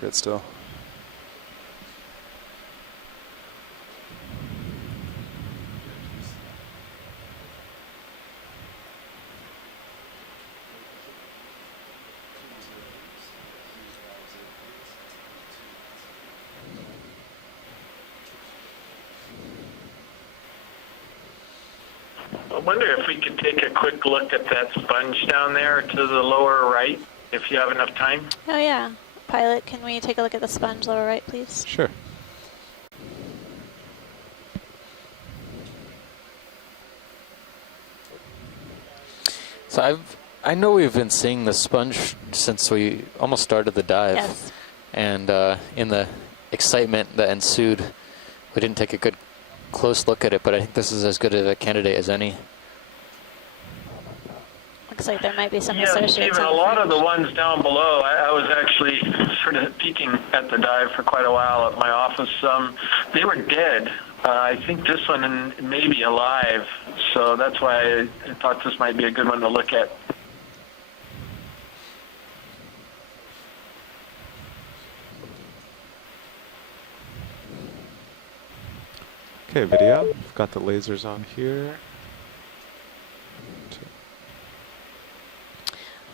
accurate still. I wonder if we could take a quick look at that sponge down there to the lower right, if you have enough time. Oh yeah. Pilot, can we take a look at the sponge lower right, please? Sure. So I know we've been seeing the sponge since we almost started the dive. Yes. And in the excitement that ensued, we didn't take a good close look at it, but I think this is as good of a candidate as any. Looks like there might be some Yeah, associates. Stephen, a lot of the ones down below, I was actually sort of peeking at the dive for quite a while at my office. They were dead. I think this one may be alive, so that's why I thought this might be a good one to look at. Okay, video. We've got the lasers on here.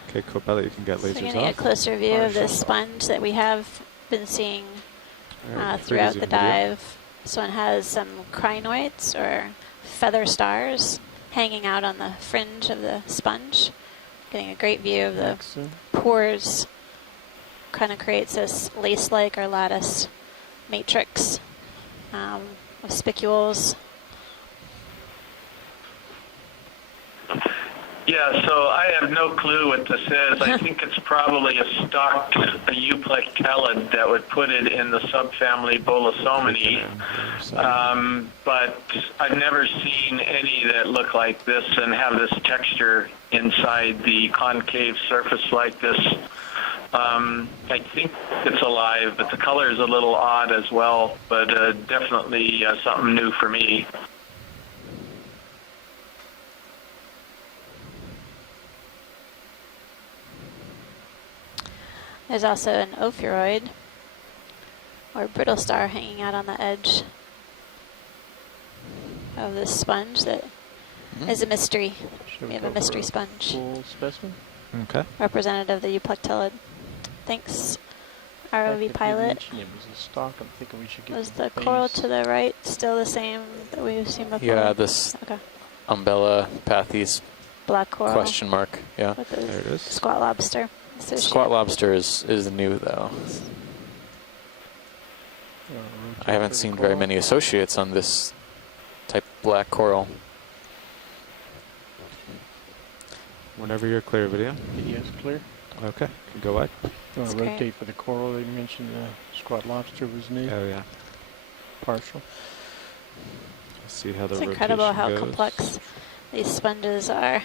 Okay, co-pilot, you can get lasers So we're off. going to get a closer view of this sponge that we have been seeing throughout the dive. This one has some crinoids, or feather stars, hanging out on the fringe of the sponge. Getting a great view of the pores. Kind of creates this lace-like or lattice matrix of spicules. Yeah, so I have no clue what this is. I think it's probably a stocked euplectellid that would put it in the subfamily Bolosomini. But I've never seen any that look like this and have this texture inside the concave surface like this. I think it's alive, but the color is a little odd as well, but definitely something new for me. There's also an ophiuroid, or brittle star, hanging out on the edge of this sponge that is a mystery. We have a mystery sponge. Full specimen. Okay. Representative of the euplectellid. Thanks, ROV pilot. It was a stock. I'm thinking we should get Was the coral to the right still the same that we've seen before? Yeah, this Umbella pathes black coral question mark. Yeah. With There it is. squat lobster. Squat lobster is new though. I haven't seen very many associates on this type of black coral. Whenever you're clear, video. Video's clear. Okay, can go wide. You want to rotate for the coral? They mentioned the squat lobster was new. Oh yeah. Partial. Let's see how the It's rotation incredible how goes. complex these sponges are,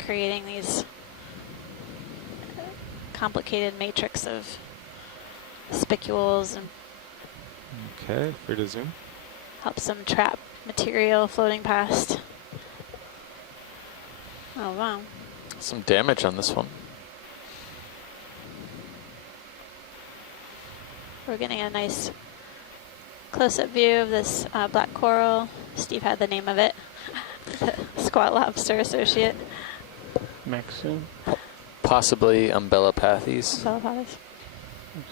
creating these complicated matrix of spicules, and Okay, free to zoom. helps them trap material floating past. Oh wow. Some damage on this one. We're getting a nice close-up view of this black coral. Steve had the name of it. The squat lobster associate. Maxine. Possibly Umbella pathes. Looks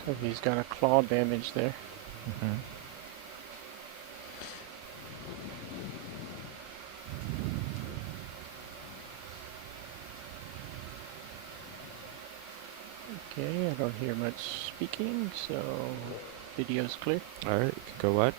like he's got a claw damage there. Okay, I don't hear much speaking, so video's clear. All right, you can go wide.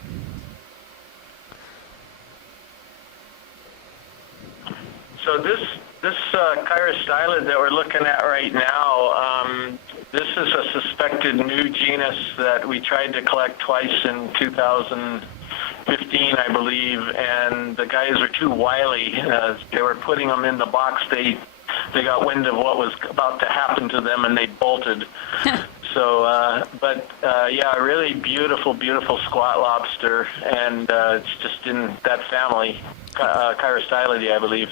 So this chirostylid that we're looking at right now, this is a suspected new genus that we tried to collect twice in 2015, I believe, and the guys were too wily. They were putting them in the box. They got wind of what was about to happen to them, and they bolted. So, yeah, really beautiful, beautiful squat lobster, and it's just in that family, Chirostylidae, I believe.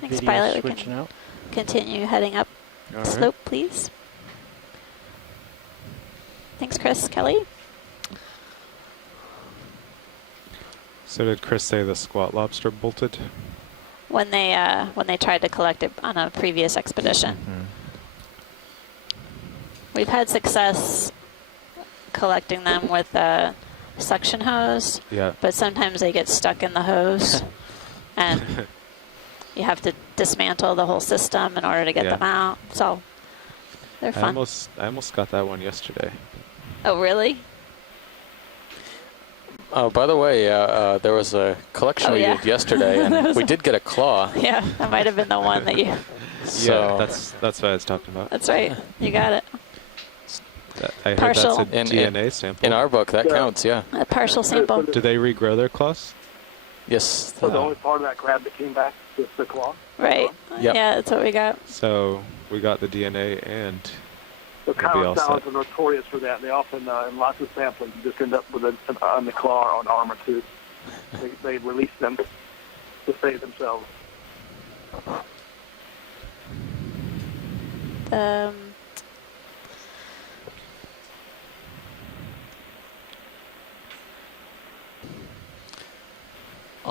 Thanks, Video pilot. We switching can out. continue heading up All right. slope, please. Thanks, Chris. Kelly? So did Chris say the squat lobster bolted? When they tried to collect it on a previous expedition. We've had success collecting them with a suction hose, Yeah. but sometimes they get stuck in the hose, and you have to dismantle the whole system in order to get Yeah. them out. So they're I fun. almost got that one yesterday. Oh, really? Oh, by the way, there was a collection Oh, we yeah. did yesterday, and we did get a claw. Yeah, that might have been the one that you. So Yeah, that's what I was talking about. That's right. You got it. I heard Partial. that's a DNA sample. in our book, that counts, yeah. A partial sample. Do they regrow their claws? Yes. So the only part of that crab that came back was the claw. Right. Yep. Yeah, that's what we got. So we got the DNA and So It'll be all common salads set. are notorious for that. They often, in lots of sampling, just end up with on the claw or on arm or two. They release them to save themselves.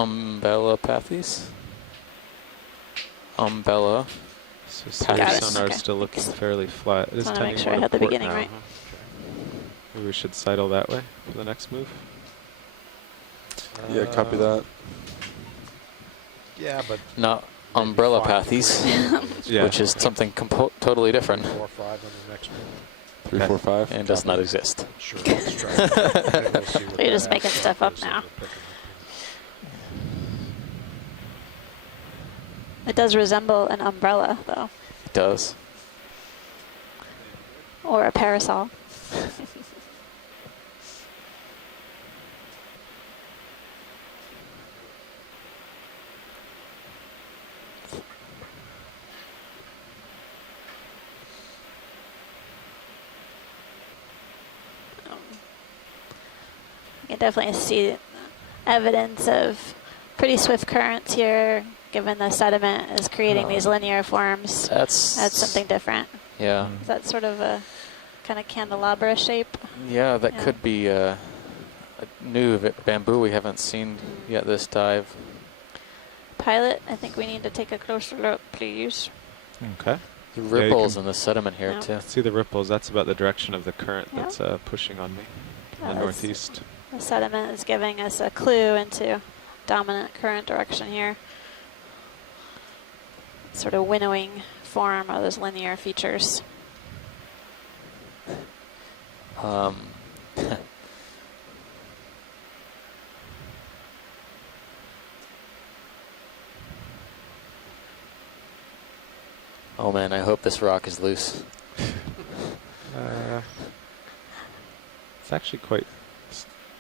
Umbellapathes? Umbella. so Got it. sonar Okay. is still looking fairly flat. It is Wanna make tending sure I more had the to port beginning now, right. huh? Maybe we should sidle that way for the next move. Yeah, copy that. Yeah, but Not umbrellapathes, Yeah. which is something totally different 4 or 5 on the next one. 3, 4, 5. and does not exist. Sure, let's try it. Then we'll see what You're just that making actually stuff up is that now. we're picking up. It does resemble an umbrella, though, It does. or a parasol. You can definitely see evidence of pretty swift currents here, given the sediment is creating these linear forms. That's Something different. Yeah. Is that sort of a kind of candelabra shape? Yeah, that Yeah. could be a new bamboo we haven't seen yet this dive. Pilot, I think we need to take a closer look, please. Okay. The you ripples can- in the sediment here Yeah. too. See the ripples. That's about the direction of the current Yeah. that's pushing on me in the That's- northeast. The sediment is giving us a clue into dominant current direction here. Sort of winnowing form of those linear features. Oh man, I hope this rock is loose. It's actually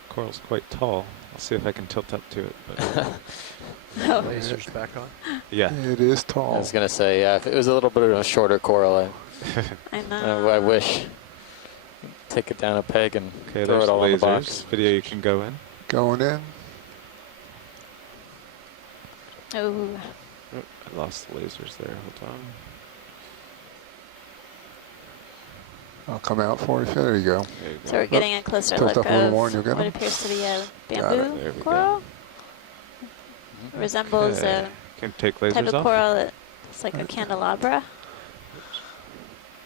coral's quite tall. I'll see if I can tilt up to it. But Lasers back on. yeah. It is I tall. was gonna say, yeah, if it was a little bit of a shorter coral, I know. I wish. Take it down a peg and Okay, throw there's it all the in the lasers. box. Video you can go in. Going in. Ooh. Oh, I lost the lasers there. Hold on. I'll come out for you. There you go. There you So go. we're getting a closer Tilt look up a little of more and you'll get what them. appears to be a Got it. bamboo There we go. coral. Resembles Okay. Can take lasers a type of off. coral that looks like a candelabra.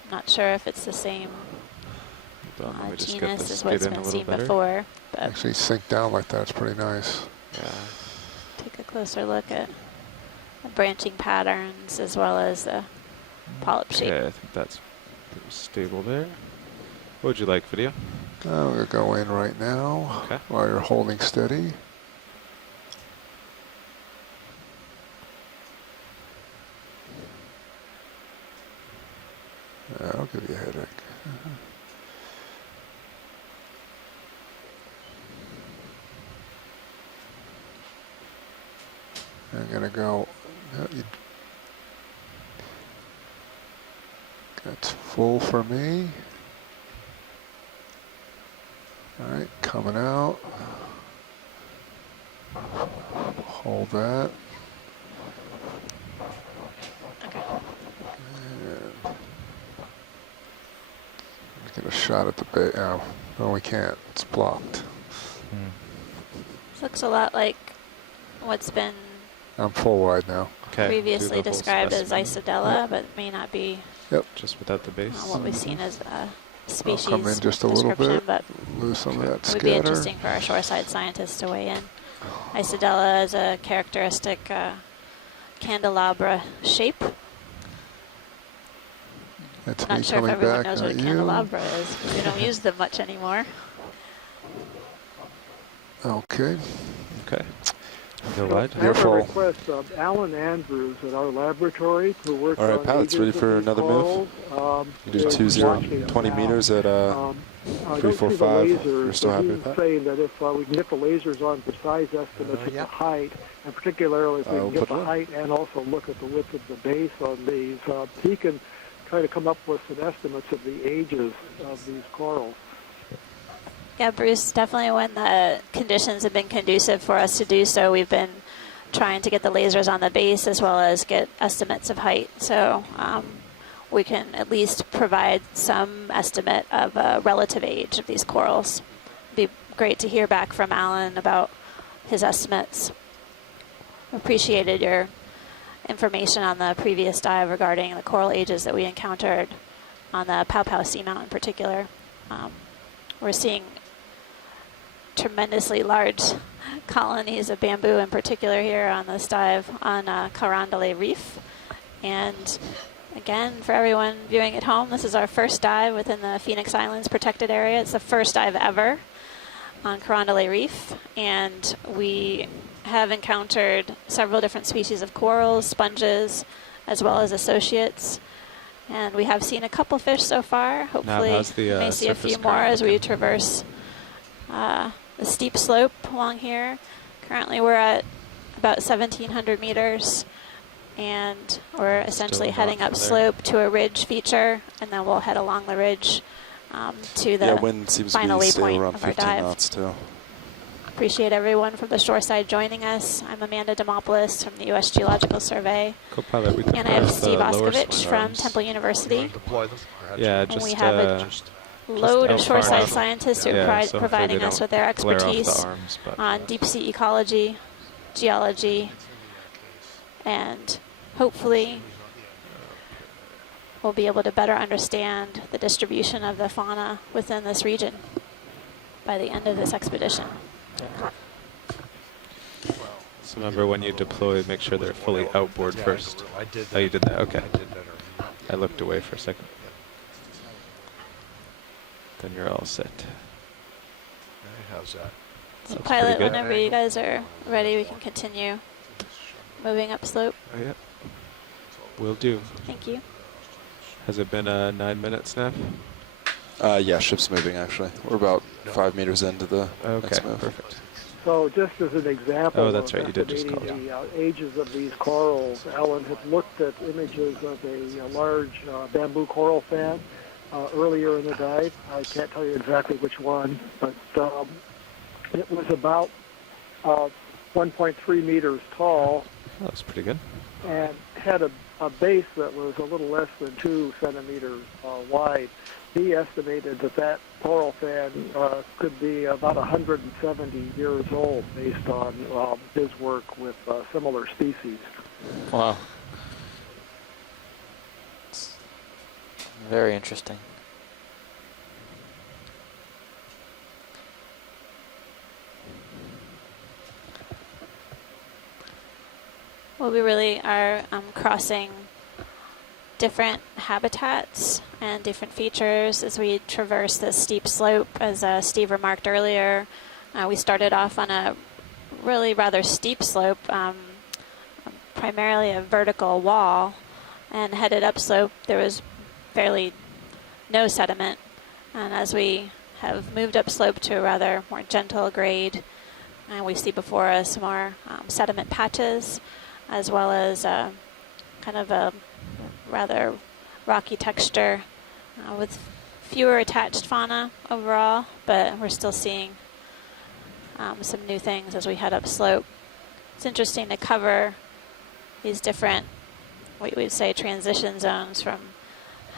Not sure if it's the same Hold on, let me just get genus this as what's skid in a been little seen better. before, but Actually sink down like that. It's pretty nice. Yeah. take a closer look at the branching patterns as well as the polyp shape. Okay, I think that's pretty stable there. What would you like, video? I'm going to go in right now Okay. while you're holding steady. I'll give you a headache. I'm going to go. That's full for me. All right, coming out. Hold that. And get a shot at the bay. Oh, no, we can't. It's blocked. This looks a lot like what's been I'm full wide now. Okay. previously described as Isodella, but may not be Just without the base. what we've seen as a species I'll come in just a little description, bit. but Lose some of that it would scatter. be interesting for our shoreside scientists to weigh in. Isodella is a characteristic candelabra shape. That's Not me sure if coming everyone back, knows what a not you. candelabra is. We don't use them much anymore. Okay. Okay. Go wide. I have a request of Alan Andrews at our laboratory who works All right, on pilots, ages ready of for these another corals. You do is 20, watching 20 now. meters at I don't 345. see the lasers, You're still but happy he's with that? saying that if we can get the lasers on precise estimates of yeah. the height, and particularly if we we'll can get put it the on. height and also look at the width of the base on these, he can try to come up with some estimates of the ages of these corals. Yeah, Bruce, definitely when the conditions have been conducive for us to do so, we've been trying to get the lasers on the base as well as get estimates of height. So we can at least provide some estimate of a relative age of these corals. It'd be great to hear back from Alan about his estimates. Appreciated your information on the previous dive regarding the coral ages that we encountered on the Pow Pow Seamount in particular. We're seeing tremendously large colonies of bamboo in particular here on this dive on Carondelet Reef. And again, for everyone viewing at home, this is our first dive within the Phoenix Islands protected area. It's the first dive ever on Carondelet Reef, and we have encountered several different species of corals, sponges, as well as associates. And we have seen a couple fish so far. Hopefully, how's the, we may see a surface few more current as we looking? traverse the steep slope along here. Currently, we're at about 1,700 meters, and we're essentially not heading from up there. slope to a ridge feature, and then we'll head along the ridge to the wind seems to final be staying waypoint around of our 15 dive. knots too. Appreciate everyone from the shoreside joining us. I'm Amanda Demopoulos from the U.S. Geological Survey, Co-pilot, we can and I have press the Steve lower Oskovich swing from arms. Temple University. Deploy them? Or how'd Yeah, you- And just we have a Just load out of far shoreside enough. scientists who are Yeah, so hopefully providing they us don't with their glare off the expertise arms, but on deep sea ecology, geology, and hopefully we'll be able to better understand the distribution of the fauna within this region by the end of this expedition. So remember when you deploy, make sure they're fully outboard Yeah, first. I did Oh, you did that? Okay. I did that already. I looked away for a second. Then you're all set. Okay, how's that? So That's pilot, pretty good. whenever you guys are ready, we can continue moving up slope. Oh, yeah. Will do. Thank you. Has it been 9 minutes now? Yeah, ship's moving actually. We're about 5 meters into the Okay, next move. perfect. So just as an example Oh, that's of right, you did just estimating call the ages of these corals, Alan had looked at images of a large bamboo coral fan earlier in the dive. I can't tell you exactly which one, but it was about 1.3 meters tall Oh, that's pretty good. and had a base that was a little less than 2 centimeters wide. He estimated that coral fan could be about 170 years old based on his work with similar species. Wow. It's very interesting. Well, we really are crossing different habitats and different features as we traverse this steep slope. As Steve remarked earlier, we started off on a really rather steep slope, primarily a vertical wall, and headed up slope. There was fairly no sediment, and as we have moved up slope to a rather more gentle grade, and we see before us more sediment patches, as well as kind of a rather rocky texture with fewer attached fauna overall, but we're still seeing some new things as we head up slope. It's interesting to cover these different, what we would say, transition zones from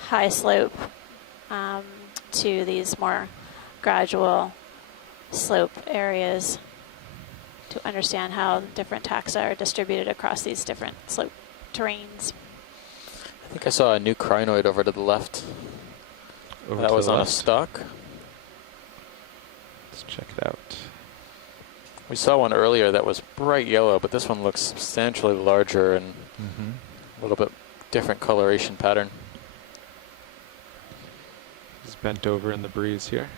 high slope to these more gradual slope areas to understand how different taxa are distributed across these different slope terrains. I think I saw a new crinoid over to the left. Over That to was the on a left. stock. Let's check it out. We saw one earlier that was bright yellow, but this one looks substantially larger and a little bit different coloration pattern. He's bent over in the breeze here.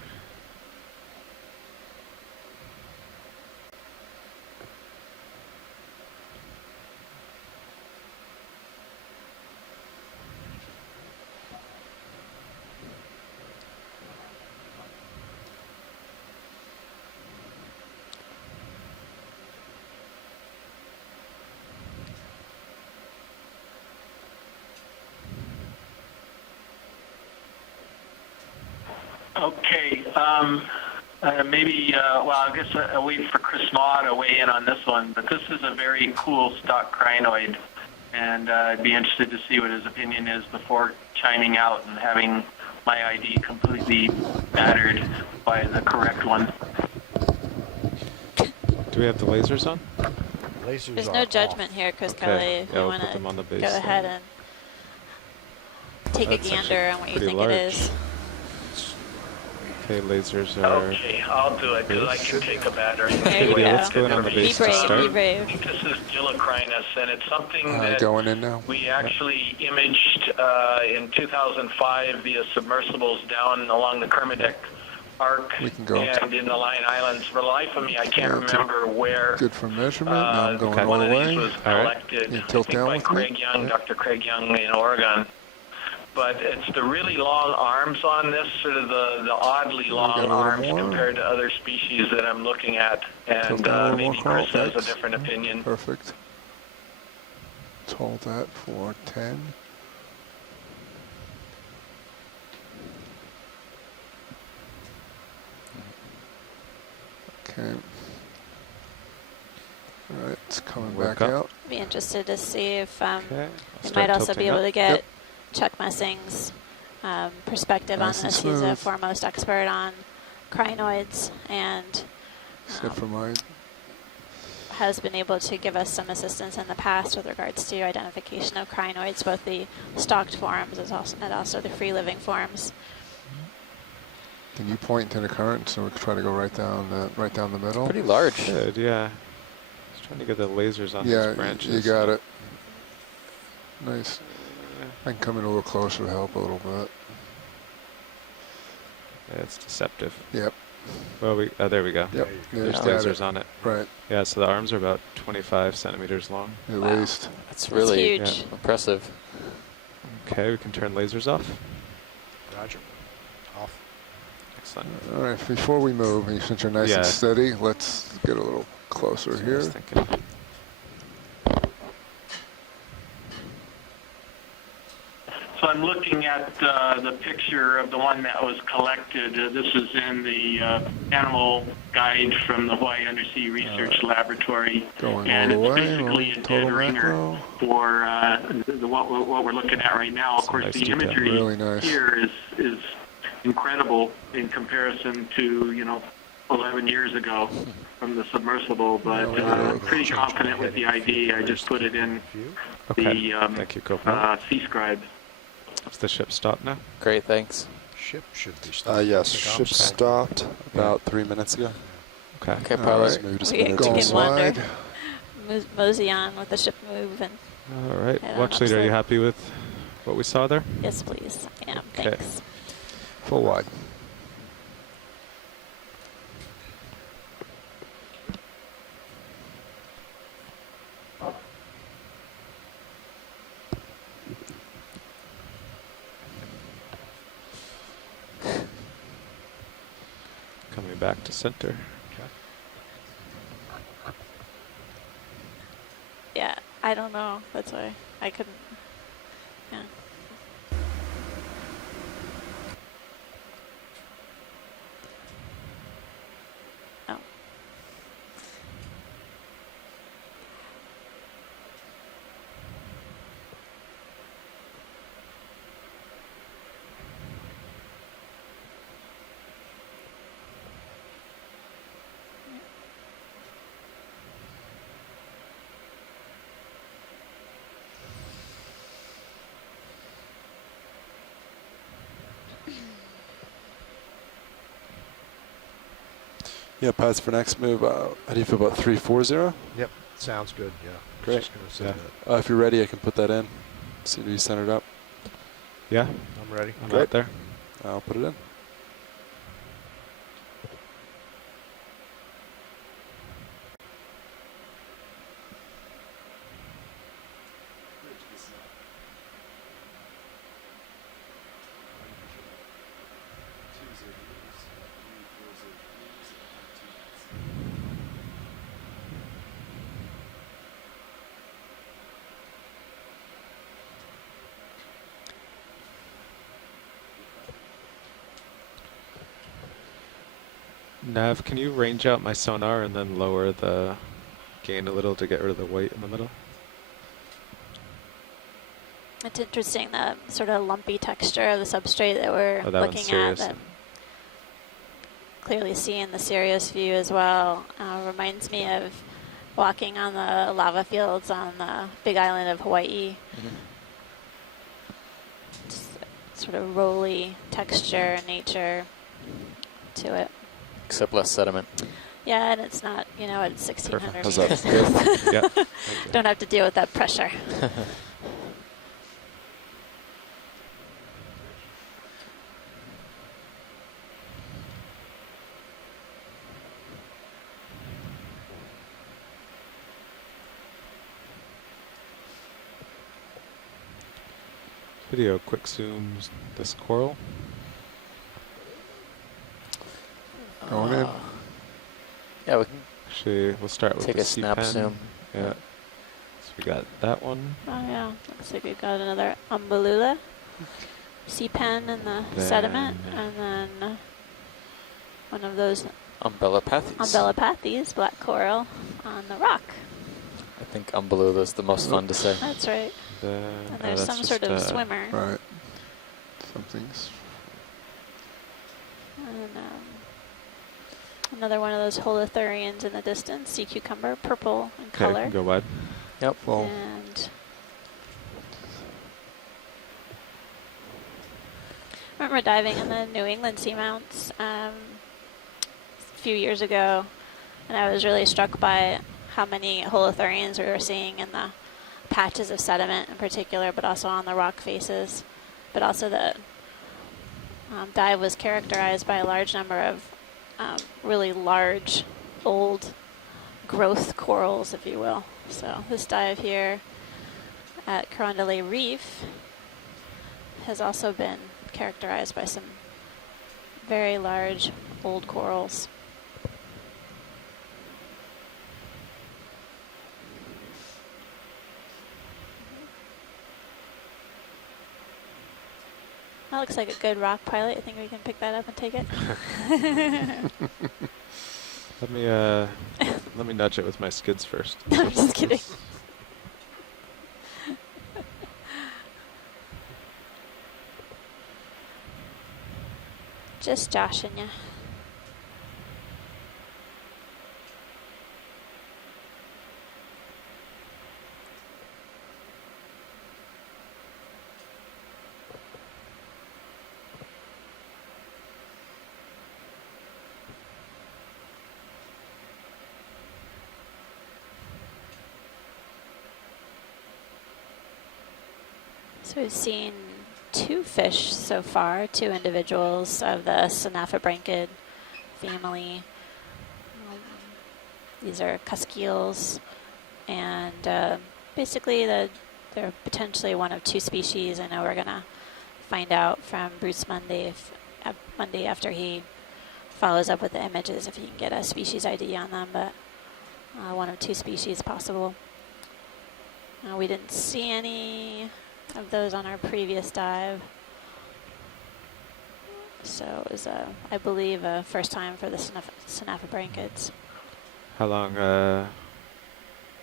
Okay. Well, I guess I'll wait for Chris Maw to weigh in on this one, but this is a very cool stock crinoid, and I'd be interested to see what his opinion is before chiming out and having my ID completely battered by the correct one. Do we have the lasers on? Lasers There's are no off. judgment here, Chris Kelly. If Yeah, you we'll want put them on the to base go then. ahead and take That's a gander actually on what you pretty think large. it is. Okay, lasers are. Okay, I'll do it because I can take a battery. There you Yeah, go. let's go in on the Be base to brave, start. be I brave. think this is Gillocrinus, and it's something that Going in now. we actually imaged in 2005 via submersibles down along the Kermadec Arc We can go. and in the Line Islands. For the life of me, I can't Yeah, remember where Good for measurement. Now I'm going one all of the these way. was All right. collected, You I tilt think down by with me? Craig Young, Yeah. Dr. Craig Young in Oregon. But it's the really long arms on this, sort of the oddly got a long little arms more. compared to other species that I'm looking at. Tilt And down a little maybe more, Carl, Chris has a thanks. different opinion. Perfect. Let's hold that for 10. Okay. All right, it's coming Work back up. out. Be interested to see if Okay. you I'll might start also be tilting able up. to get Yep. Chuck Messing's perspective Nice on and this. He's a smooth. foremost expert on crinoids and Except for my has been able to give us some assistance in the past with regards to identification of crinoids, both the stocked forms and also the free-living forms. Can you point to the current so we can try to go right down the middle? Pretty large. Good, yeah. Just trying to get the lasers on Yeah, these branches. you got it. Nice. I can come in a little closer to help a little bit. Yeah, it's deceptive. Yep. Well, there we go. Yep. There's got lasers it. on it. Right. Yeah, so the arms are about 25 centimeters long. At Wow. least. That's really huge. impressive. Okay, we can turn lasers off. Roger. Off. Excellent. All right. Before we move, and since you're nice Yeah. and steady, let's get a little closer That's what I here. was thinking. So I'm looking at the picture of the one that was collected. This is in the animal guide from the Hawaii Undersea Research Laboratory. Going And all the it's way. basically a Total dead ringer macro. for what we're looking at right now. Of Some course, nice the detail. imagery Really nice. here is incredible in comparison to 11 years ago from the submersible. But I'm pretty confident with the ID. I just put it in Okay. the Thank you, co-pilot. C-Scribe. Is the ship stopped now? Great, thanks. Ship should be stopped. Yes, Pick up. ship stopped about 3 minutes ago. Okay. Okay, All pilot. right. Just moved us a We minute can too wonder. slow. Mosey on with the ship move, and All right. Head on Watch leader, are you upside. happy with what we saw there? yes, please. Yeah, Okay. thanks. Full wide. Coming back to center. Yeah, I don't know. That's why I couldn't. Yeah. Oh. Yeah, pads for next move. How do you feel about 340? Yep, sounds good. Yeah. Great. Just gonna say Yeah. that. If you're ready, I can put that in. See if you center it up. Yeah, I'm ready. I'm Great. out there. I'll put it in. Nav, can you range out my sonar and then lower the gain a little to get rid of the white in the middle? It's interesting, the sort of lumpy texture of the substrate that we're Oh, that one's looking at. serious. That clearly see in the Sirius view as well. Reminds me of walking on the lava fields on the big island of Hawaii. Just sort of rolly texture and nature to it. Except less sediment. Yeah, and it's not, you know, at 1,600 How's that? meters. Yeah. Don't have to deal with that pressure. Video quick zooms this coral. Going in. Yeah, we can Actually, we'll start with take the a snap C-pen. zoom. Yeah. So we got that one. Oh yeah, looks like we've got another umbellula, C-pen in the sediment, and then one of those Umbellapathes. umbellapathes, black coral, on the rock. I think umbellula is the most fun to say. That's right. Then, And there's some sort of swimmer. Right. Something's. And another one of those holothurians in the distance, sea cucumber, purple in Okay, color. can go wide. Yep. Well, And I remember diving in the New England seamounts a few years ago, and I was really struck by how many holothurians we were seeing in the patches of sediment in particular, but also on the rock faces. But also the dive was characterized by a large number of really large, old growth corals, if you will. So this dive here at Carondelet Reef has also been characterized by some very large old corals. That looks like a good rock pilot. I think we can pick that up and take it. Let me nudge it with my skids first. I'm just kidding. Just joshing ya. So we've seen 2 fish so far, 2 individuals of the Synaphobranchid family. These are cusk eels, and basically they're potentially one of 2 species. I know we're going to find out from Bruce Monday Monday after he follows up with the images if he can get a species ID on them, but one of 2 species possible. We didn't see any of those on our previous dive. So it was, I believe, a first time for the Synaphobranchids. How long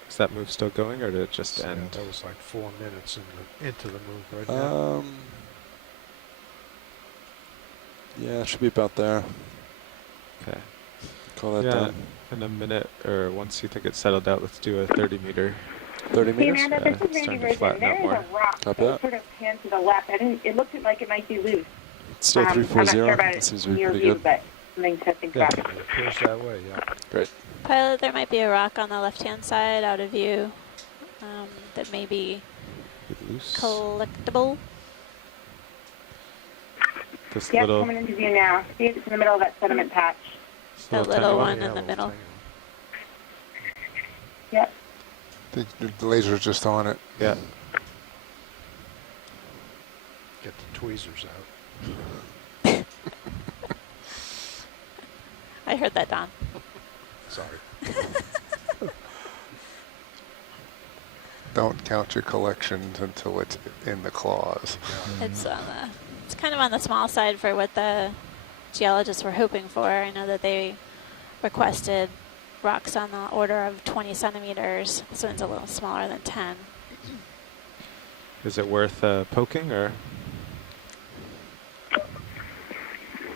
is that move still going, or did it just end? That was like 4 minutes into the move right now. Yeah, it should be about there. Okay. Call that Yeah, done. in a minute, or once you think it's settled out, let's do a 30 meter. 30 Hey meters? Amanda, this is it's Randy starting to Rizzo. flatten out There is more. a rock Copy that that. sort of panned to the left. It looked like it might be loose. It's still I'm not sure 340. about That seems to be your pretty view, good. but Something testing Yeah. traffic. It appears that way, yeah. Great. Pilot, there might be a rock on the left-hand side out of view that may be Get loose. collectible. This Yep, little, coming into view now. See, it's in the middle of that sediment patch. this The tiny little Oh, one yeah, in the little middle. tiny one. Yep. The laser's just on it. Yeah. Get the tweezers out. I heard that, Don. Sorry. Don't count your collections until it's in the claws. It's kind of on the small side for what the geologists were hoping for. I know that they requested rocks on the order of 20 centimeters. This one's a little smaller than 10. Is it worth poking or?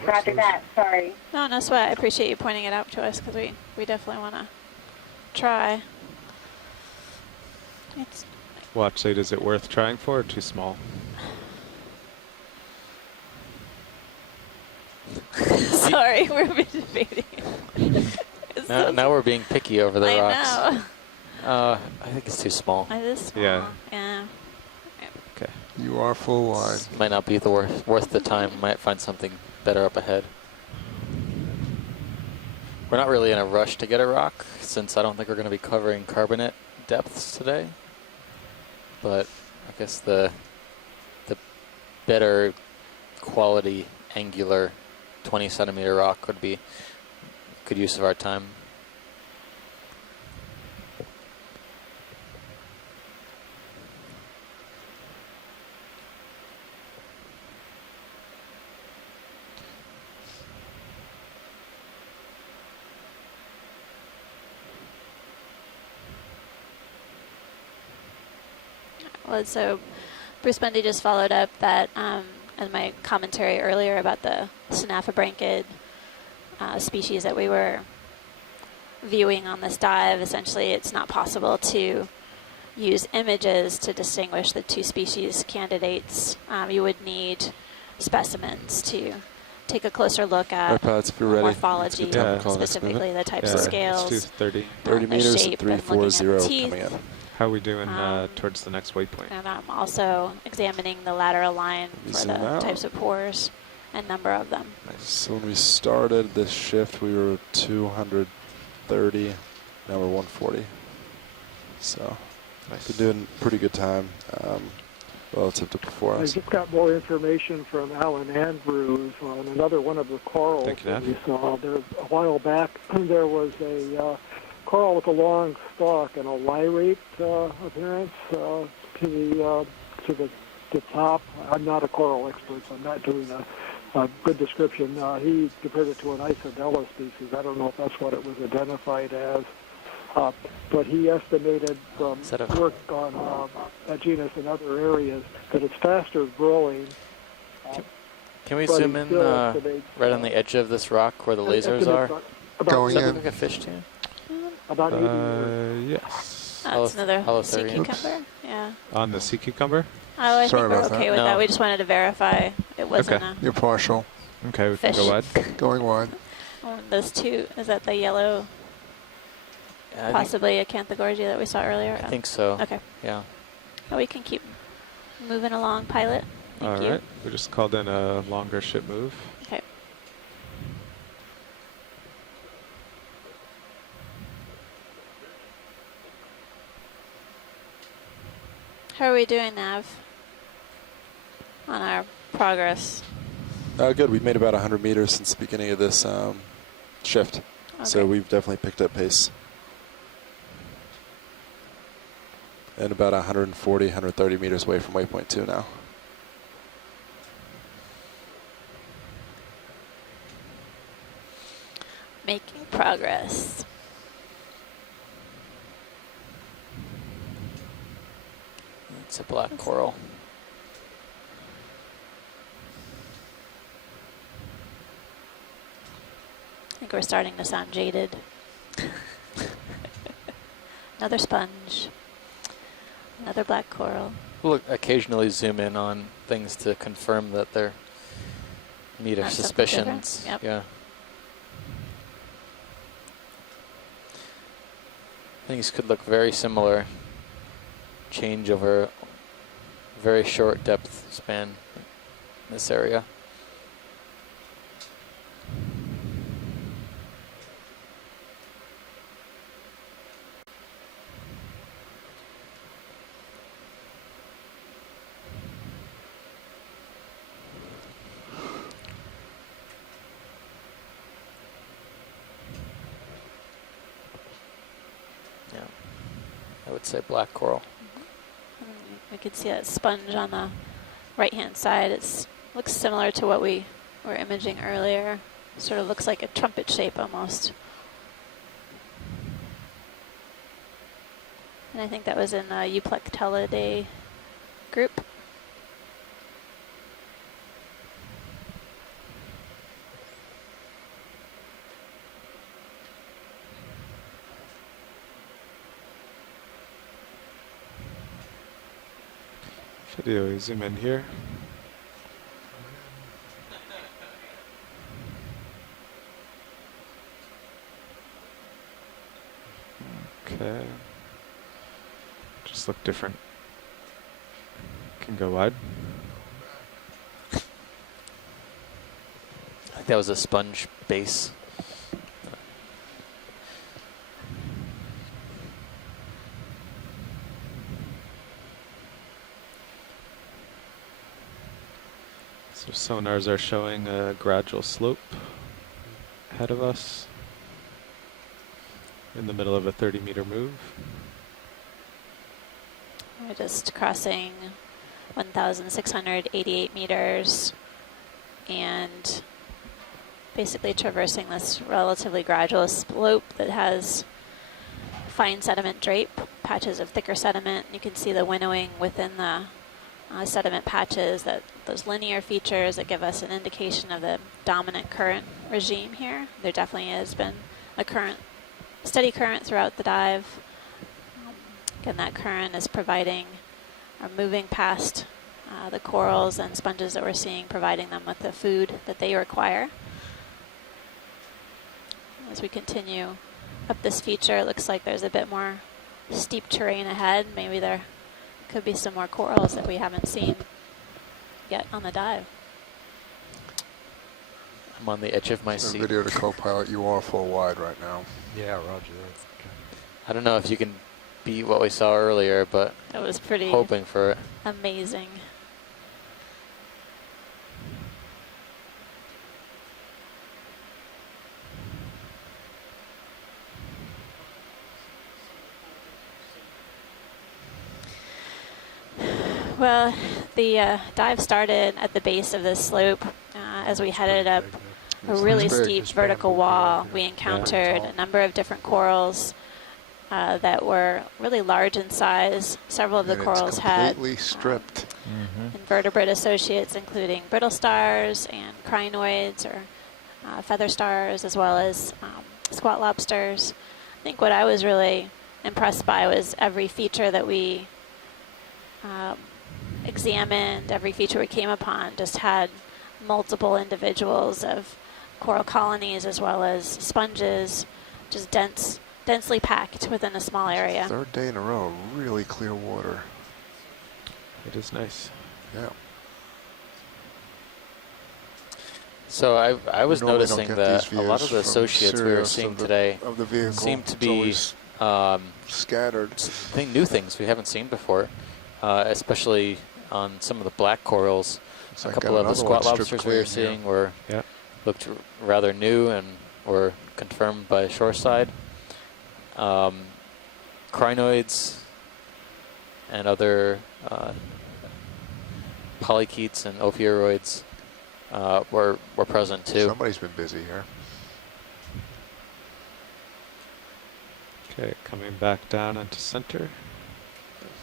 Roger that. Sorry. No, no sweat. I appreciate you pointing it out to us because we definitely want to try. It's Watch late, is it worth trying for or too small? sorry, we're debating. Now we're being picky over the rocks. I know. I think it's too small. It is small. Yeah. Yeah. Okay. You are full wide. Might not be the worth the time. Might find something better up ahead. We're not really in a rush to get a rock, since I don't think we're going to be covering carbonate depths today. But I guess the better quality angular 20 centimeter rock would be good use of our time. Well, so Bruce Bundy just followed up that in my commentary earlier about the Synaphabranchid species that we were viewing on this dive. Essentially, it's not possible to use images to distinguish the two species candidates. You would need specimens to take a closer look at Right, pilots, if you're ready. It's a morphology, good time to call this specifically the types Yeah, of let's scales. do 30. 30 the meters shape at and looking at the 340 teeth. coming in. How are we doing Um, towards the next waypoint? And I'm also examining the lateral line You for zoom the out. types of pores and number of them. So when we started this shift, we were 230. Now we're 140. So Nice. been doing pretty good time relative to before I us. just got more information from Alan Andrews on another one of the corals Thank you, that Nat. we saw. There, a while back, there was a coral with a long stalk and a lyrate appearance to the top. I'm not a coral expert, so I'm not doing a good description. He compared it to an Isodella species. I don't know if that's what it was identified as. But he estimated from Is that a- work on that genus in other areas that it's faster growing. Can we but zoom he in still estimates, right on the edge of this rock where the lasers estimates are? about- Going Does that in. look like a fish to you? About 80 years. Yes. That's another sea Holothurian. cucumber. Yeah. On the sea cucumber? Oh, I think Sorry we're about okay that. with that. No. We just wanted to verify it wasn't Okay. You're partial. Okay, we can Fish. go wide. Going wide. those two. Is that the yellow, Yeah, possibly acanthogorgia that we saw earlier? I think so. Okay. Yeah. Oh, we can keep moving along, pilot. Thank All you. right. We just called in a longer ship move. Okay. How are we doing, Nav? On our progress. Good. We've made about 100 meters since the beginning of this shift. So Okay. we've definitely picked up pace. And about 140, 130 meters away from waypoint 2 now. Making progress. It's a black coral. I think we're starting to sound jaded. Another sponge. Another black coral. We'll occasionally zoom in on things to confirm that they're meet our Not something suspicions. different. Yep. Yeah. Things could look very similar. Change over very short depth span in this area. Yeah, I would say black coral. We can see that sponge on the right-hand side. It looks similar to what we were imaging earlier. Sort of looks like a trumpet shape almost. And I think that was in the Euplectellidae group. Video, zoom in here. Okay. Just look different. Can go wide. I think that was a sponge base. So sonars are showing a gradual slope ahead of us in the middle of a 30-meter move. We're just crossing 1,688 meters and basically traversing this relatively gradual slope that has fine sediment drape, patches of thicker sediment. You can see the winnowing within the sediment patches, those linear features that give us an indication of the dominant current regime here. There definitely has been a steady current throughout the dive. Again, that current is providing or moving past the corals and sponges that we're seeing, providing them with the food that they require. As we continue up this feature, it looks like there's a bit more steep terrain ahead. Maybe there could be some more corals that we haven't seen yet on the dive. I'm on the edge of my So seat. video to co-pilot, you are full wide right now. Yeah, roger that. I don't know if you can beat what we saw earlier, but That was pretty hoping for it. amazing. Well, the dive started at the base of this slope. As we headed up a really big. steep This vertical bamboo wall, grove, we yeah. encountered Yeah. a number of different corals that were really large in size. Several of the And corals it's had completely stripped. invertebrate associates, including brittle stars and crinoids or feather stars, as well as squat lobsters. I think what I was really impressed by was every feature that we examined, every feature we came upon just had multiple individuals of coral colonies as well as sponges, just densely packed within a small area. Third day in a row, really clear water. It is nice. Yeah. So I was We normally don't noticing get that these a lot views of the from associates we were Sirius seeing of the- today of the vehicle. seem to It's be always scattered. new things we haven't seen before, especially on some of the black corals. It's A like couple got of the another squat one stripped lobsters we were clean here. seeing were Yeah. looked rather new and were confirmed by shoreside. Crinoids and other polychaetes and ophiuroids were present too. Somebody's been busy here. Okay, coming back down into center.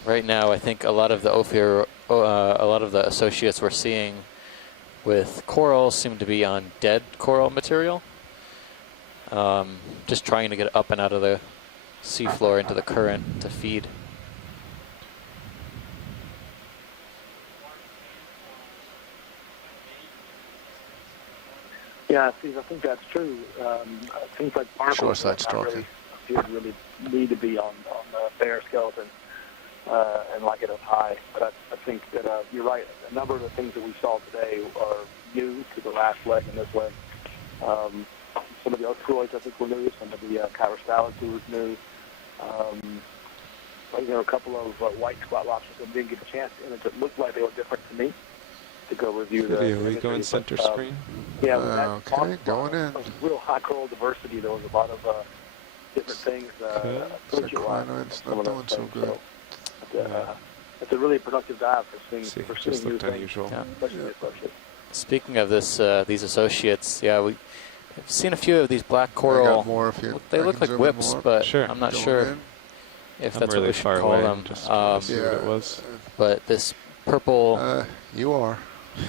Right now, I think a lot of the associates we're seeing with coral seem to be on dead coral material. Just trying to get up and out of the seafloor into the current to feed. Yeah, Steve, I think that's true. It seems like barnacles Shoreside are not really stalking. appear to really need to be on the bare skeleton and like it up high. But I think that you're right. A number of the things that we saw today are new to the last leg and this leg. Some of the Ocroids, I think, were new. Some of the Chirostalids was new. A couple of white squat lobsters that didn't get a chance, and it looked like they were different to me. To go review the Video, we go in center screen. Yeah, okay, going in. Real high coral diversity. There was a lot of different things. Cyclinoids not doing so good. It's a really productive dive for seeing Just new looked things. unusual. Especially the associates. Speaking of this, these associates, yeah, we've seen a few of these black I coral. got more if you. They I look can like zoom in whips, more. but Sure. I'm not Going sure in. if I'm that's really what we should far call away. them. Just trying to see what it Yeah. was. But this purple, You are.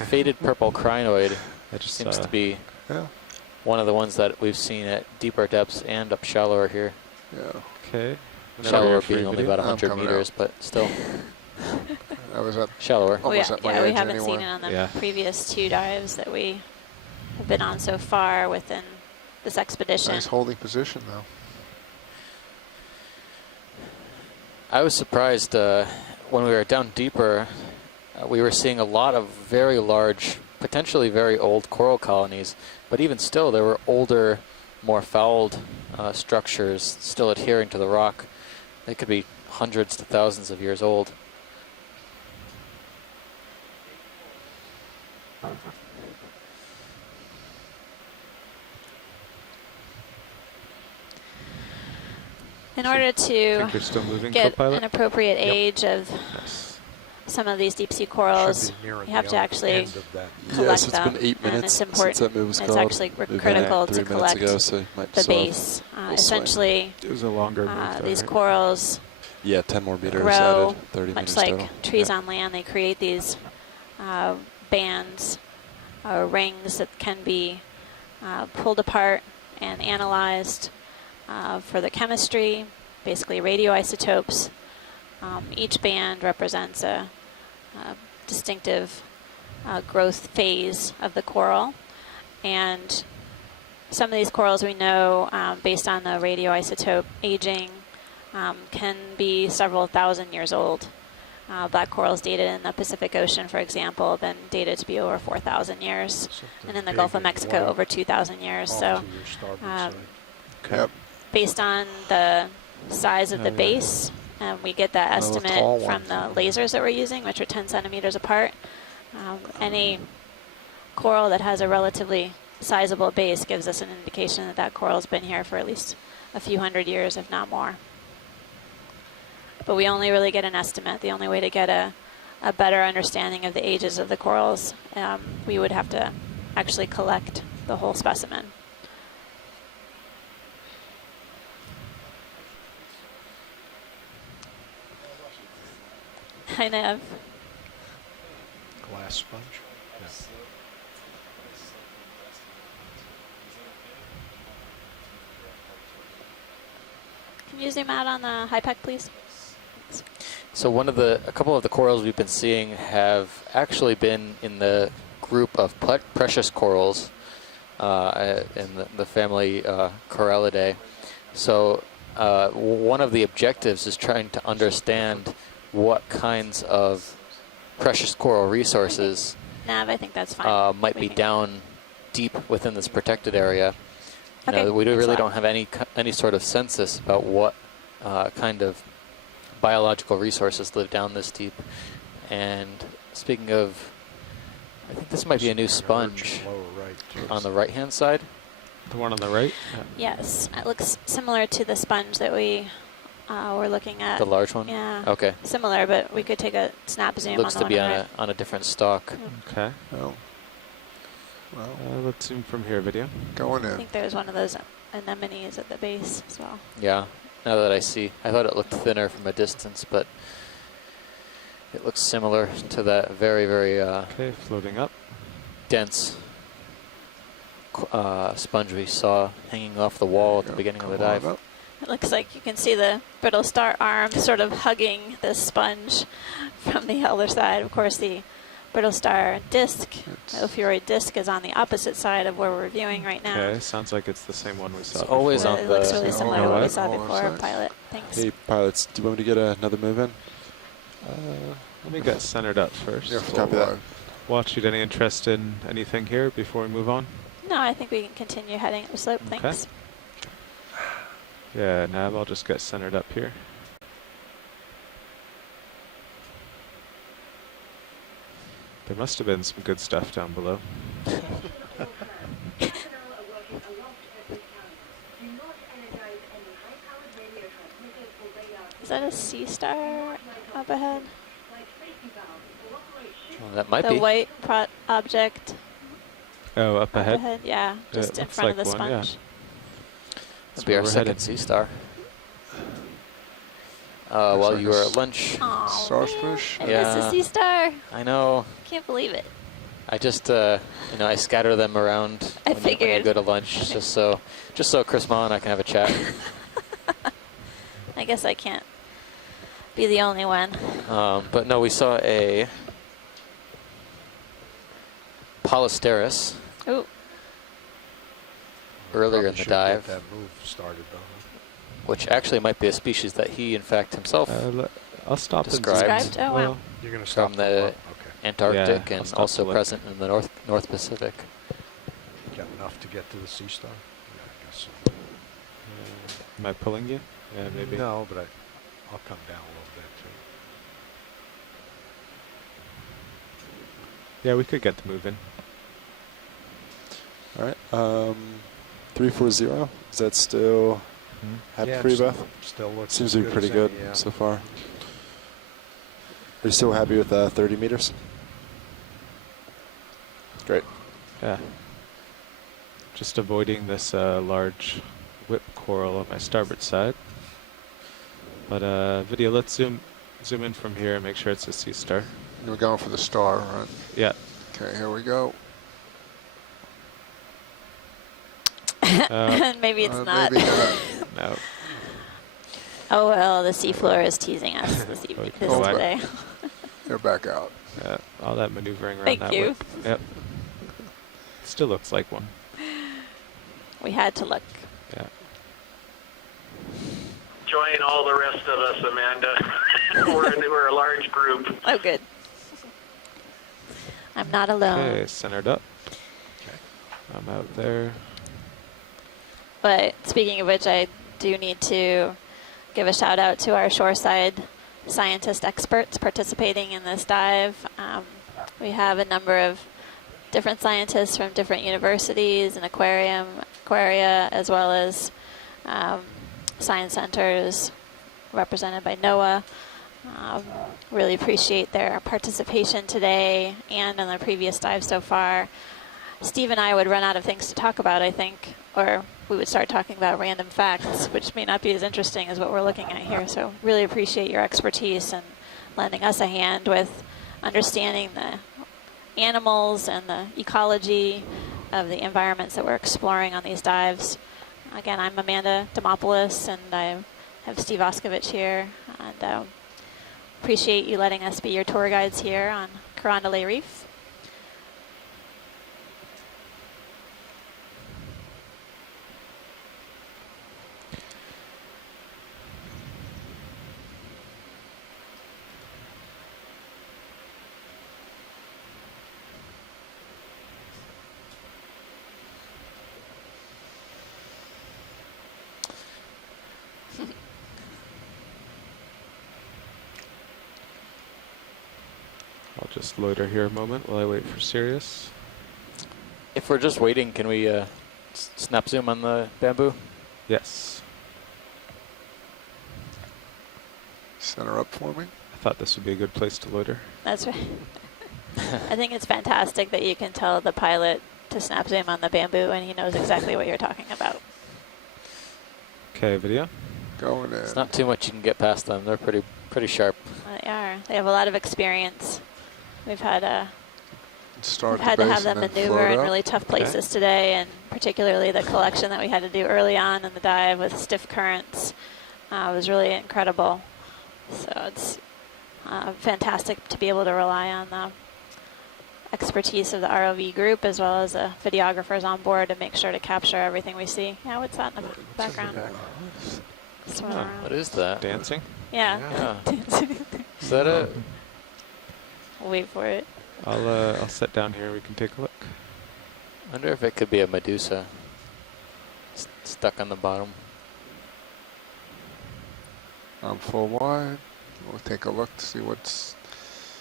faded purple crinoid I just seems to be Yeah. one of the ones that we've seen at deeper depths and up shallower here. Yeah. Okay. Shallower Free being only video. about 100 coming meters, but still I was at. shallower. Oh, Almost yeah, at my yeah, we edge haven't anyway. seen it on the Yeah. previous 2 dives that we have been on so far within this expedition. Nice holding position though. I was surprised when we were down deeper, we were seeing a lot of very large, potentially very old coral colonies, but even still there were older, more fouled structures still adhering to the rock. They could be hundreds to thousands of years old. In order think you're to still moving, get co-pilot? an appropriate age of Yes. some of these deep sea corals, Should be nearing you have the to actually end of that. collect Yes, it's them, been 8 and minutes it's since important. that move was It's called. actually We've been critical at 3 to minutes collect ago, so you might the still have base. a little swing. Essentially, It was a longer move. though, these right? corals Yeah, 10 more meters grow added, 30 much meters like total. trees Yeah. on land. They create these bands or rings that can be pulled apart and analyzed for the chemistry, basically radioisotopes. Each band represents a distinctive growth phase of the coral, and some of these corals we know, based on the radioisotope aging, can be several thousand years old. Black corals dated in the Pacific Ocean, for example, have been dated to be over 4,000 years, Something and in the big Gulf of and Mexico white over 2,000 years. off So to your starboard um, side. Yep. based on the size of the yeah. base, we get that One of the estimate tall from ones. the lasers that we're using, which are 10 centimeters apart. Any coral that has a relatively sizable base gives us an indication that that coral's been here for at least a few hundred years, if not more. But we only really get an estimate. The only way to get a better understanding of the ages of the corals, we would have to actually collect the whole specimen. I know. Glass sponge. Yeah. Can you zoom out on the high pack, please? So a couple of the corals we've been seeing have actually been in the group of precious corals in the family Corallidae. So one of the objectives is trying to understand what kinds of precious coral resources Nav, I think that's fine. might We be can- down deep within this protected area. You Okay, know, we thanks a really lot. don't have any sort of census about what kind of biological resources live down this deep. And speaking of, I think this might be a new sponge Lower right, too. on the right-hand side. The one on the right? Yes, it looks similar to the sponge that we were looking at. The large one? Yeah. Okay. Similar, but we could take a snap zoom Looks on to the be one on on the on a different stalk. Okay. Oh. Well, Let's zoom from here, video. going right. I in. think there's one of those anemones at the base as well. Yeah, now that I see. I thought it looked thinner from a distance, but it looks similar to that very, very Okay, floating up. dense sponge we saw hanging off the wall at the beginning of the Come on dive. up. It looks like you can see the brittle star arm sort of hugging this sponge from the other side. Of course, the brittle star disk. It's- The ophiuroid disk is on the opposite side of where we're viewing right now. Okay, sounds like it's the same one we saw. It's always before. on It looks the- really Yeah, similar to hold what we on. saw Hold on a before, sec. pilot. Thanks. Hey, pilots, do you want me to get another move in? Let me get centered up first. Yeah, full Copy that. wide. Watch, you any interest in anything here before we move on? No, I think we can continue heading up the slope. Okay. Thanks. Yeah, Nav, I'll just get centered up here. There must have been some good stuff down below. Is that a sea star up ahead? Well, that might The be. white object Oh, up up ahead? ahead? Yeah, Yeah, just it in looks front of like the one, yeah. sponge. That'd be our we're second headed. sea star. While like you a were s- at lunch. Aw, Starfish? man, I Yeah. missed a sea star. I know. Can't believe it. I just, I scatter them around I when you figured. go to lunch, just so Chris Ma and I can have a chat. I guess I can't be the only one. But no, we saw a Polysteris Ooh, earlier Probably in the should dive, Get that move started though. which actually might be a species that he, in fact, himself I'll stop Described. and Described? Oh, wow. well, You're going to stop from for the what? Okay. Antarctic Yeah, I'll and stop also to look. present in the North Pacific. Got enough to get to the sea star? Yeah, I guess so. am I pulling you? Yeah, maybe. No, but I'll come down a little bit too. Yeah, we could get the move in. All right. 340. Is that still happy Yeah, for you, it's- Beth? Still looks Seems to be as pretty as good any, yeah. so far. Are you still happy with 30 meters? Great. Yeah. Just avoiding this large whip coral on my starboard side. But video, let's zoom in from here and make sure it's a sea star. We're going for the star, right? Yeah. Okay, here we go. maybe it's not. Maybe not. No. Oh well, the seafloor is teasing us this Oh, but- today. They're back out. Yeah, all that maneuvering around Thank that you. whip. Yep. Still looks like one. We had to look. Yeah. Join all the rest of us, Amanda. we're a large group. Oh, good. I'm not alone. Okay, centered up. I'm out there. But speaking of which, I do need to give a shout out to our shoreside scientist experts participating in this dive. We have a number of different scientists from different universities and aquaria, as well as science centers represented by NOAA. Really appreciate their participation today and in the previous dive so far. Steve and I would run out of things to talk about, I think, or we would start talking about random facts, which may not be as interesting as what we're looking at here. So really appreciate your expertise and lending us a hand with understanding the animals and the ecology of the environments that we're exploring on these dives. Again, I'm Amanda Demopoulos, and I have Steve Oskovich here. And appreciate you letting us be your tour guides here on Carondelet Reef. I'll just loiter here a moment while I wait for Sirius. If we're just waiting, can we snap zoom on the bamboo? Yes. Center up for me. I thought this would be a good place to loiter. That's right. I think it's fantastic that you can tell the pilot to snap zoom on the bamboo and he knows exactly what you're talking about. Okay, video. Going in. It's not too much you can get past them. They're pretty sharp. They are. They have a lot of experience. We've had Start we've had the to base have them and then maneuver float in up. really tough places today, and particularly the collection that we had to do early on in the dive with stiff currents was really incredible. So it's fantastic to be able to rely on expertise of the ROV group as well as the videographers on board to make sure to capture everything we see. Yeah, what's that in the background? Swimming around. What is that? Dancing? Yeah. Is that a? Wait for it. I'll sit down here. We can take a look. I wonder if it could be a Medusa stuck on the bottom. I'm full wide. We'll take a look to see what's.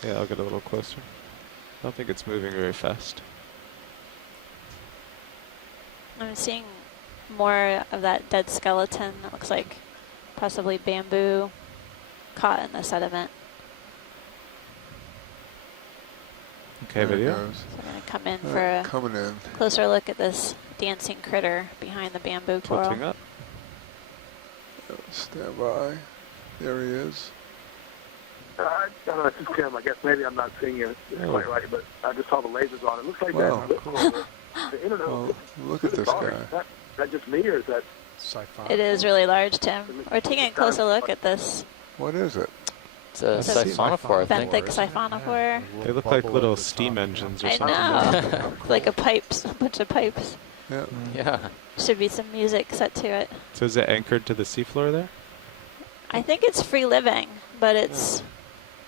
Yeah, I'll get a little closer. I don't think it's moving very fast. I'm seeing more of that dead skeleton. That looks like possibly bamboo caught in the sediment. Okay, There it video. goes. So we're going to come in for a Coming in. closer look at this dancing critter behind the bamboo coral. Tilting up. Stand by. There he is. I don't know, it's just Tim. I guess maybe I'm not seeing it quite right, but I just saw the lasers on it. Looks like Wow. the internet. Well, look at this guy. Is that just me, or is that? It is really large, Tim. We're taking a closer look at this What is it? It's a siphonophore, I think. benthic siphonophore. They look like little steam engines or I something. know. Like a bunch of pipes. Yeah. Yeah. Should be some music set to it. So is it anchored to the seafloor there? I think it's free living, but it's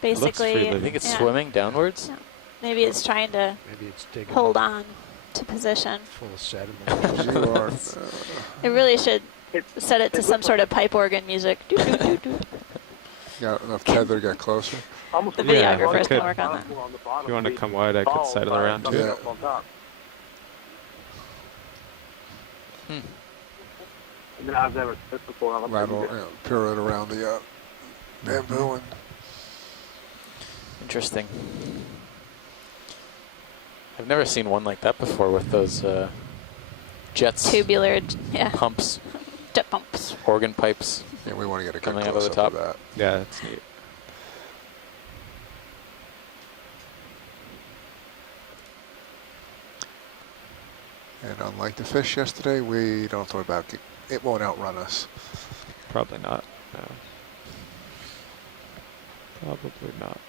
basically. free I living. think it's yeah. swimming downwards. Yeah. Maybe it's trying to Maybe it's digging hold on to position. full of sediment. You are. It really should set it to some sort of pipe organ music. Doo, doo, doo, doo. Got enough tether to get closer. Almost The Yeah, videographers we can could. work on that. If you want to come wide, I could sidle around too. Yeah. I've never seen this before. Rattle, pirouette around the bamboo and Interesting. I've never seen one like that before with those jets, Tubular, yeah, pumps, jet pumps. organ pipes. yeah, we want to get a good Coming out of close the up top. of that. Yeah, that's neat. And unlike the fish yesterday, we don't have to worry about it. It won't outrun us. Probably not. No. Probably not.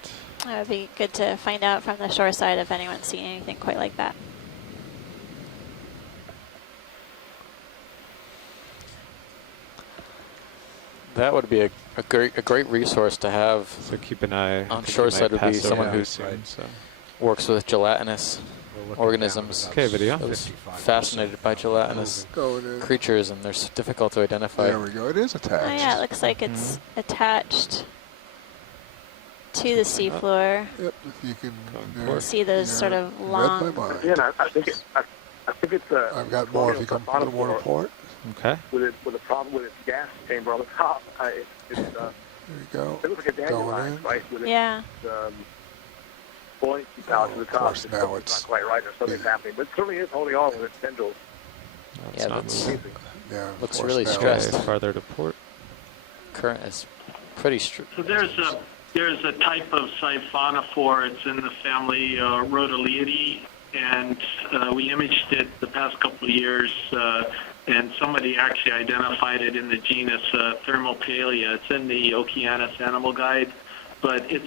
It would be good to find out from the shore side if anyone's seen anything quite like that. That would be a great resource to have. So keep an eye. On I think shore you might side would be pass someone over who soon, so. works with gelatinous We're looking organisms. down at Okay, video. I was 55%. fascinated by gelatinous Going in. creatures, and they're so difficult to identify. There we go. It is attached. Oh yeah, it looks like it's attached to the seafloor. Yep, if you can. Going there, See those yeah, sort of read long. my mind. Yeah, I think it's a. I've got more if you come to the water port. Okay. With a problem with its gas chamber on the top. There you go. It looks like a Going dandelion, in. right? With Yeah. its buoyancy power to the Of top. course, It's now something's it's- not quite right. There's something happening, but it certainly is holding on with its tendrils. No, it's Yeah, not that's- moving. Yeah. of Looks course, really now stressed. it's- Farther to port. Current is pretty strict. So there's a type of siphonophore. It's in the family Rhodoliidae, and we imaged it the past couple of years, and somebody actually identified it in the genus Thermopalia. It's in the Okeanos Animal Guide, but it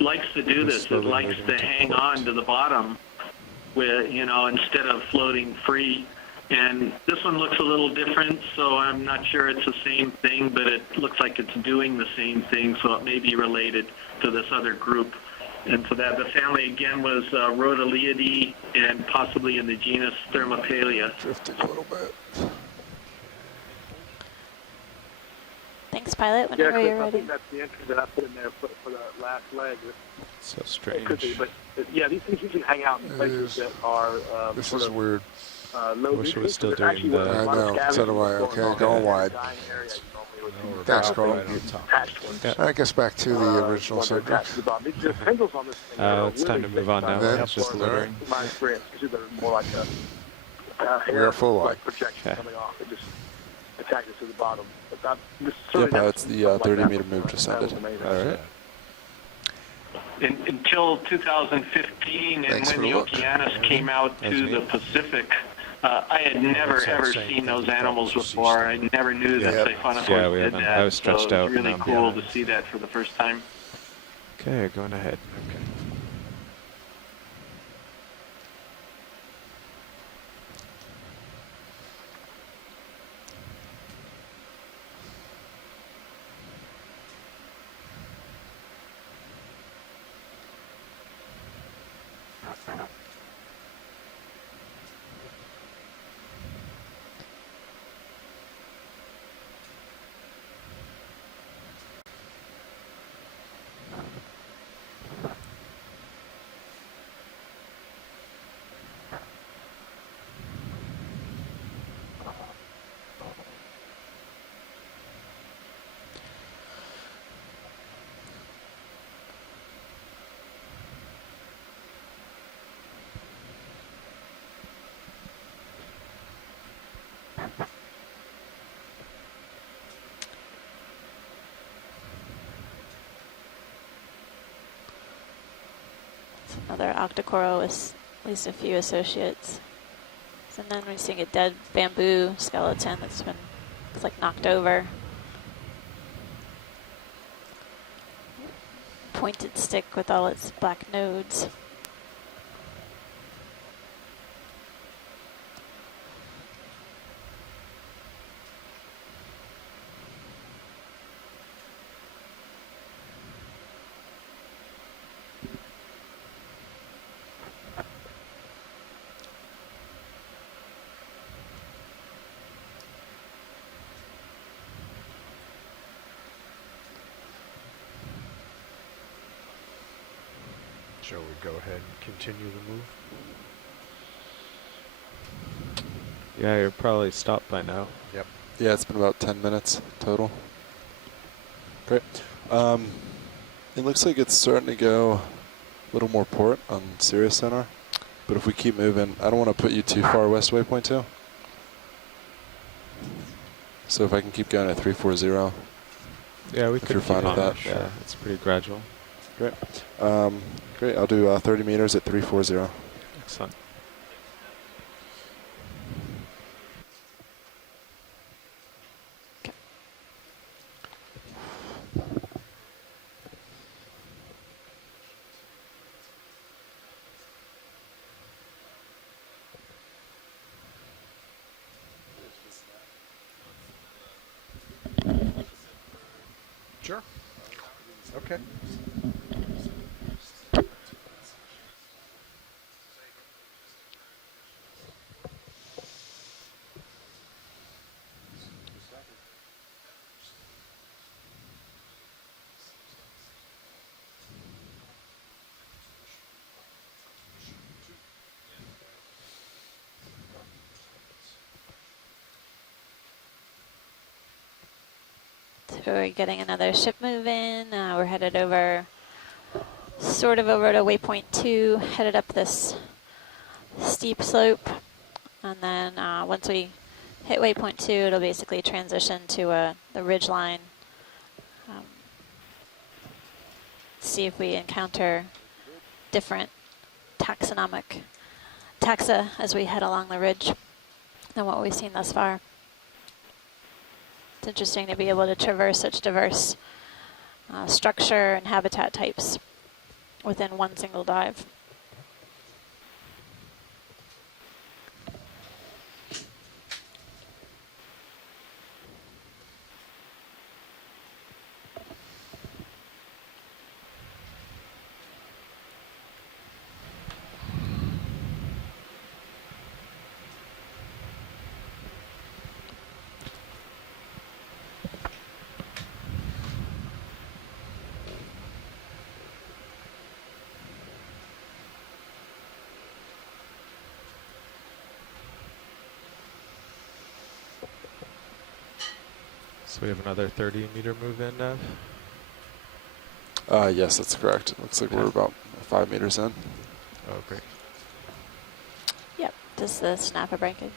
likes to do this. It Slowly likes moving to to hang port. on to the bottom, with instead of floating free. And this one looks a little different, so I'm not sure it's the same thing, but it looks like it's doing the same thing, so it may be related to this other group. And so that the family again was Rhodoliidae and possibly in the genus Thermopalia. Drifting a little bit. Thanks, pilot. Yeah, Whenever Chris, you're I ready. think that's the entry that I put in there for the last leg. So It could be, strange. but yeah, these things usually hang out in places that are This sort is of weird. low Wish it was nutrient, still so there's doing actually the- a lot I of know, so scavenging do I. going Okay, on going in wide. dying areas normally with Thanks, the Carl. attached ones. Yeah. I guess back to the original ones that are subject. attached to the bottom. The tendrils on this thing are It's time to really move on thick, now. Yeah. It's just All delivering. in my experience, usually they're more like a We hair are full wide. like projection Okay. coming off. It just attaches to the bottom. But this Yeah, certainly but never it's seen the something like 30 that meter before. move just That was ended. amazing. All right. Until 2015, and Thanks when for the the look. Okeanos came out That's to neat. the Pacific, I had never That's ever saying seen those that animals it's before. I never knew that Yeah. siphonophores Yeah, we did haven't. that. I was stretched so out it's really now. cool Yeah. to see that for the first time. Okay, going ahead. Another octocoral with at least a few associates. And then we're seeing a dead bamboo skeleton that's been like knocked over. Pointed stick with all its black nodes. Shall we go ahead and continue the move? Yeah, you're probably stopped by now. Yep. Yeah, it's been about 10 minutes total. Great. It looks like it's starting to go a little more port on Sirius sonar. But if we keep moving, I don't want to put you too far west waypoint 2. So if I can keep going at 340. Yeah, we If could you're fine with that. Yeah, it's pretty gradual. Great. Great. I'll do 30 meters at 340. Excellent. Sure. Okay. So we're getting another ship move in. We're headed over, sort of over to waypoint 2, headed up this steep slope. And then once we hit waypoint 2, it'll basically transition to the ridge line. See if we encounter different taxa as we head along the ridge than what we've seen thus far. It's interesting to be able to traverse such diverse structure and habitat types within one single dive. So we have another 30-meter move in, Nav? Yes, that's correct. Looks like we're about 5 meters in. Oh, great. Yep, just the snapper breakage.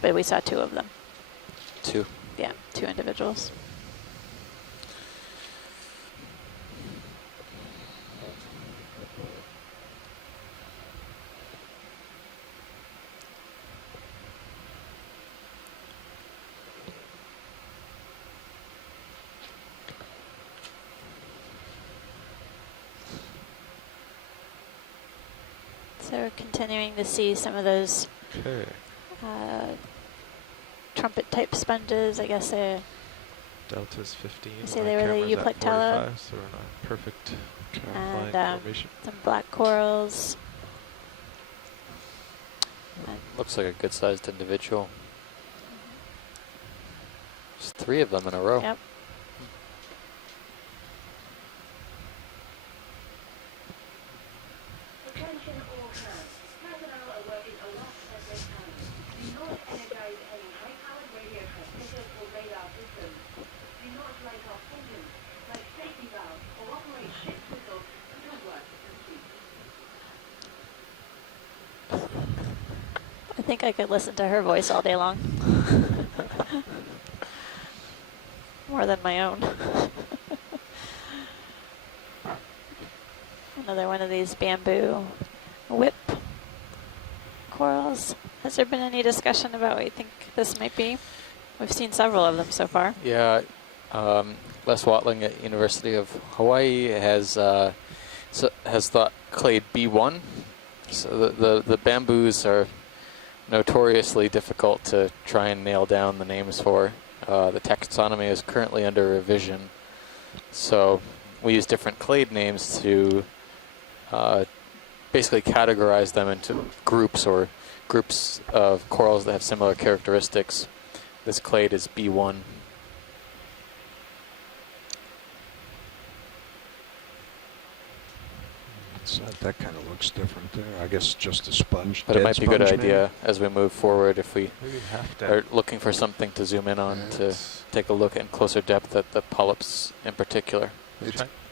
But we saw 2 of them. 2. Yeah, 2 individuals. So we're continuing to see some of those Okay. trumpet type sponges. I guess they're Delta's 15. You say my they were the camera's at Euplectella? 45, so we're in a perfect and flying formation. some black corals. And Looks like a good-sized individual. There's 3 of them in a row. Yep. Attention all hands. Personnel are working a lot at this time. Do not energize any high-powered radio transmitters or radar systems. Do not light off engines, like safety valves, or operate ship's whistles until work is complete. I think I could listen to her voice all day long. More than my own. Another one of these bamboo whip corals. Has there been any discussion about what you think this might be? We've seen several of them so far. Yeah, Les Watling at University of Hawaii has thought clade B1. So the bamboos are notoriously difficult to try and nail down the names for. The taxonomy is currently under revision, so we use different clade names to basically categorize them into groups or groups of corals that have similar characteristics. This clade is B1. That kind of looks different there. I guess just a sponge. But it dead might be a good sponge, idea as we move forward if we Maybe half dead. are looking for something to zoom in on to take a look in closer depth at the polyps in particular.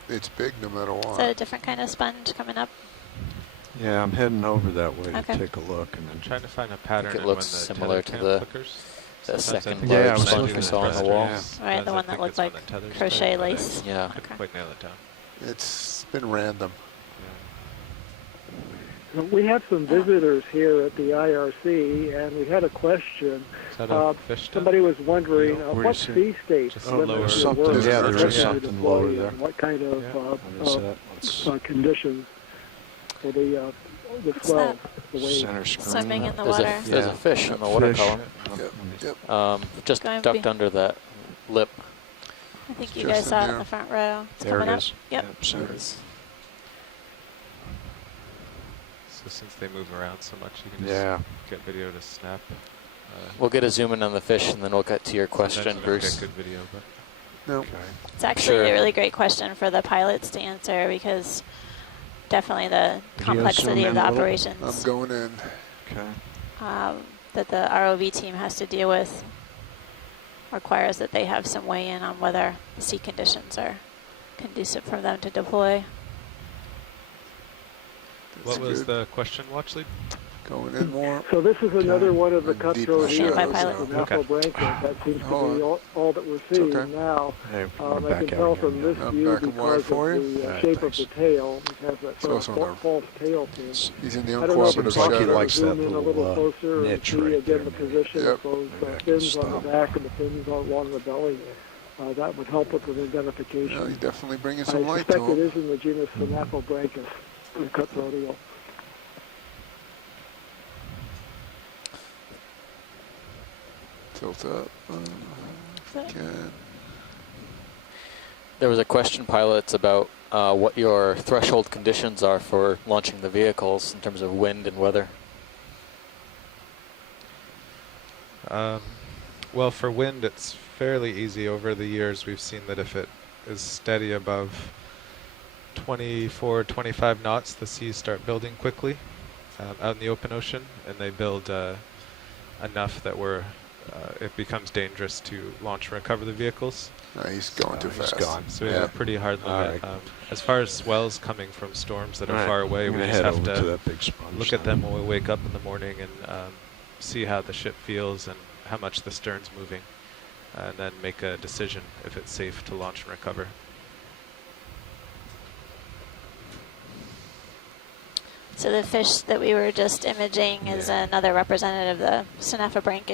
It's big no matter Is that what. a different kind of sponge coming up? maybe. Yeah, I'm heading over that way Okay. to take a look. And I'm then trying to find a pattern. it in looks when the similar tether to cam the flickers. the Sometimes I second think Yeah, I large was sponge looking we at saw on the that, wall. yeah. Right, Sometimes the I one that think looked it's when like the tether's crochet tight, but I lace. Yeah. I couldn't Okay. quite nail it down. It's been random. We have some visitors here at the IRC, and we had a question. Is that a fish tank? Somebody was wondering Where do what you see? sea state Just limits lower. your Something- work, yeah, there especially is something deploy, lower and there. what kind of what is that? Let's conditions for the What's swell, that? the wave. center screen. Swimming in the There's water. there's a fish in the water Fish. column. Yep. Just Going ducked be- under that lip. I think It's you just guys in saw it there. in the front row. It's There it coming up. is. Yep. Center. So since they move around so much, you can just Yeah. get video to snap. We'll get a zoom in on the fish and then we'll get to your question, Sometimes we don't Bruce. get good video, but No. Okay. It's actually Sure. a really great question for the pilots to answer because definitely the Video complexity zoom of in the a little? I'm operations going in. Okay. that the ROV team has to deal with requires that they have some weigh in on whether the sea conditions are conducive for them to deploy. That's what was good. the question, watch lead? Going in more. So this is another one of the I'm deep cutthroat in the eels shadows of now. the Okay. Napo-Branca. That seems to Hold be on. all that we're seeing okay. now. Hey, we're I back can tell out from again. this I'm view back and wide because for of you. the Alright, shape thanks. of the tail. It has that It's sort also of there. false tail fin. He's in the I don't know if uncooperative it's Seems like he possible to likes shadow. that zoom in a little, little closer and niche see right again there, the maybe. position Yep. of those Maybe I can fins on the stop. back and the fins along the belly. That would help with the Yeah, identification. he's definitely bringing I some light to suspect it him. is in the genus Napo-Branca, the cutthroat eel. Tilt up. Good. There was a question, pilots, about what your threshold conditions are for launching the vehicles in terms of wind and weather. Well, for wind, it's fairly easy. Over the years, we've seen that if it is steady above 24, 25 knots, the seas start building quickly out in the open ocean, and they build enough that it becomes dangerous to launch and recover the vehicles. No, he's going too He's fast. gone. So we have a pretty hard limit. As far as swells coming from storms that are far away, I'm we gonna just head have over to to that big sponge look at then. them when we wake up in the morning and see how the ship feels and how much the stern's moving, and then make a decision if it's safe to launch and recover. So the fish that we were just imaging is another representative of the Napo-Branca